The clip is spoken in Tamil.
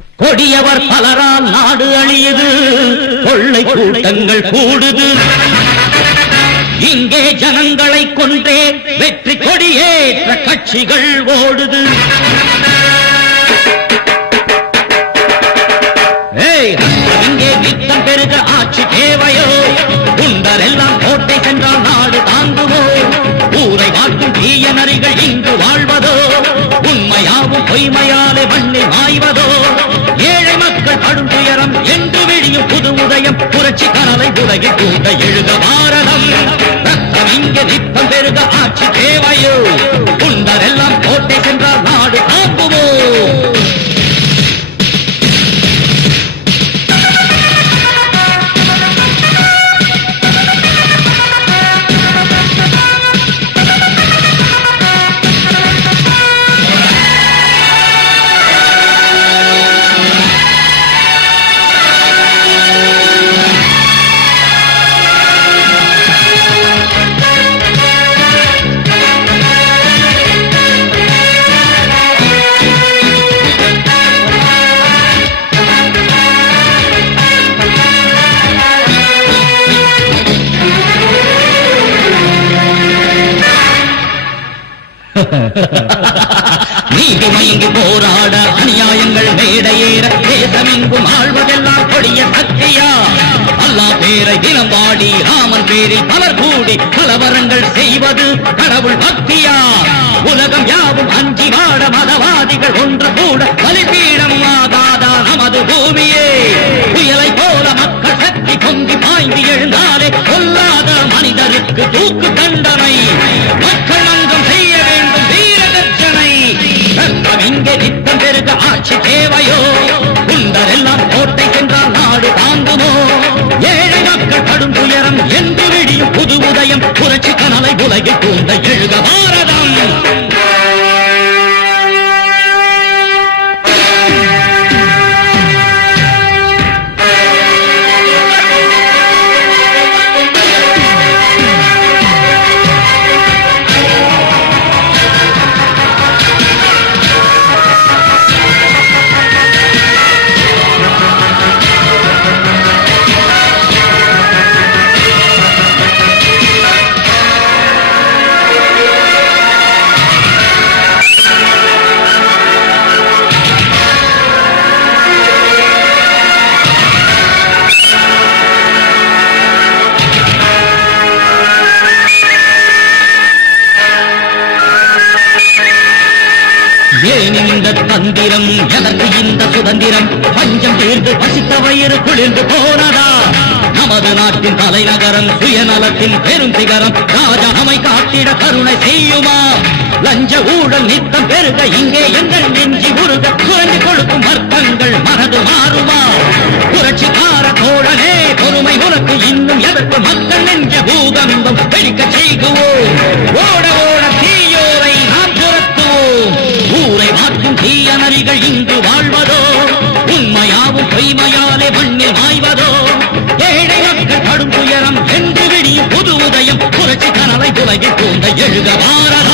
கொடியவர் பலரால் நாடு அழியுது, கொள்ளை கூட்டங்கள் கூடுது. இங்கே ஜனங்களை கொன்றே வெற்றி கொடியேற்ற கட்சிகள் ஓடுது. இங்கே நித்தம் பெருக ஆட்சி தேவையோ? குண்டரெல்லாம் கோட்டை சென்றால் நாடு தாங்குமோ? ஊரை வாழ்க்கும் தீய நரிகள் இங்கு வாழ்வதோ? உண்மையாவும் பொய்மையாலே மண்ணில் மாய்வதோ? ஏழை மக்கள் படும் துயரம் என்று விடியும் புது உதயம், புரட்சி கனலை உலகில் கூட எழுத பாரதம். ரத்தம் இங்கே நித்தம் பெருக ஆட்சி தேவையோ? குண்டரெல்லாம் கோட்டை சென்றால் நாடு தாங்குமோ? நீதி மயங்கி போராட அநியாயங்கள் மேடையேற தேசமெங்கும் ஆழ்வதெல்லாம் கொடிய சக்தியா? அல்லா பேரை தினம் பாடி ராமன் பேரில் பலர் கூடி கலவரங்கள் செய்வது கடவுள் பக்தியா? உலகம் யாவும் அஞ்சி வாட மதவாதிகள் ஒன்று கூட பலிபீடம் ஆகாதா நமது பூமியே? புயலை போல மக்கள் சக்தி பொங்கி பாய்ந்து எழுந்தாலே கொல்லாத மனிதருக்கு தூக்கு தண்டனை. மக்கள் அங்கம் செய்ய வேண்டும் வீர கர்ஜனை. ரத்தம் இங்கே நித்தம் பெருக ஆட்சி தேவையோ? குண்டரெல்லாம் கோட்டை சென்றால் நாடு தாங்குமோ? ஏழை மக்கள் படும் துயரம் என்று விடியும் புது உதயம், புரட்சி கனலை உலகில் கூண்ட எழுக பாரதம். ஏன் இந்த தந்திரம்? எதற்கு இந்த சுதந்திரம்? பஞ்சம் தீர்ந்து பசித்த வயிறு குளிர்ந்து போனதா? நமது நாட்டின் தலைநகரம் சுயநலத்தின் பெரும் சிகரம், ராஜா நம்மை காட்டிட கருணை செய்யுமா? லஞ்ச ஊழல் நித்தம் பெருக இங்கே எங்கள் நெஞ்சி உருக குறைந்து கொடுக்கும் வர்க்கங்கள் மனது மாறுமா? புரட்சிக்கார தோழனே பொறுமை உனக்கு இன்னும் எதற்கு? மக்கள் நெஞ்ச பூகம்பம் வெடிக்க செய்குவோம். ஓட ஓட தீயோரை நாம் துரத்துவோம். ஊரை மாற்றும் தீய நரிகள் இங்கு வாழ்வதோ? உண்மையாவும் பொய்மையாலே மண்ணில் மாய்வதோ? ஏழை மக்கள் படும் துயரம் என்று விடியும் புது உதயம், புரட்சி கனலை உலகில் கூண்ட எழுக பாரதம்.